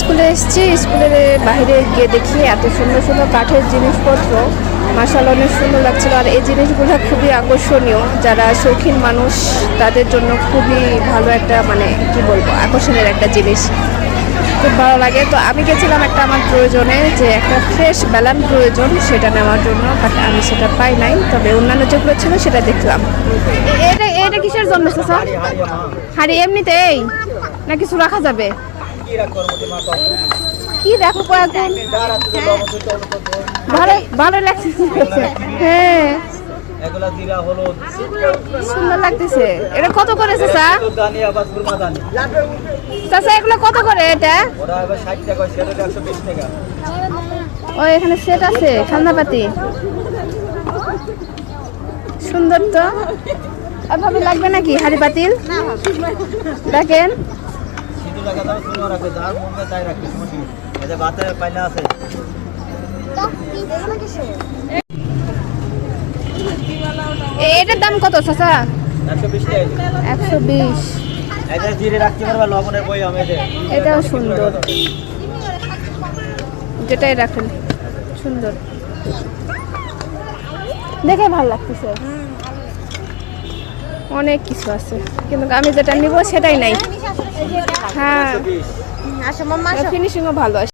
স্কুলে এসেছি, স্কুলের বাইরে গিয়ে দেখি এত সুন্দর সুন্দর কাঠের জিনিসপত্র, মাশাআল্লাহ অনেক সুন্দর লাগছিল। আর এই জিনিসগুলো খুবই আকর্ষণীয়, যারা শৌখিন মানুষ তাদের জন্য খুবই ভালো একটা মানে কি বলবো আকর্ষণের একটা জিনিস, খুব ভালো লাগে। তো আমি গেছিলাম একটা আমার প্রয়োজনে, যে একটা ফ্রেশ ব্যালান প্রয়োজন, সেটা নেওয়ার জন্য, বাট আমি সেটা পাই নাই। তবে অন্যান্য যেগুলো ছিল সেটা দেখলাম। এটা এটা কিসের জন্য স্যার? হাড়ি এমনিতেই না কিছু রাখা যাবে? কি রাখো কয়েকদিন, ভালো ভালো লাগছে। হ্যাঁ সুন্দর লাগতেছে। এটা কত করে চাচা? চাচা এগুলো কত করে? এটা ও এখানে সেট আছে খান্দাপাতি, সুন্দর তো। এভাবে লাগবে নাকি হাড়ি পাতিল? দেখেন এটার দাম কত চাচা? 120। এটাও সুন্দর, যেটাই রাখেন সুন্দর, দেখে ভালো লাগতেছে। অনেক কিছু আছে, কিন্তু আমি যেটা নিব সেটাই নাই। হ্যাঁ ফিনিশিংও ভালো আছে।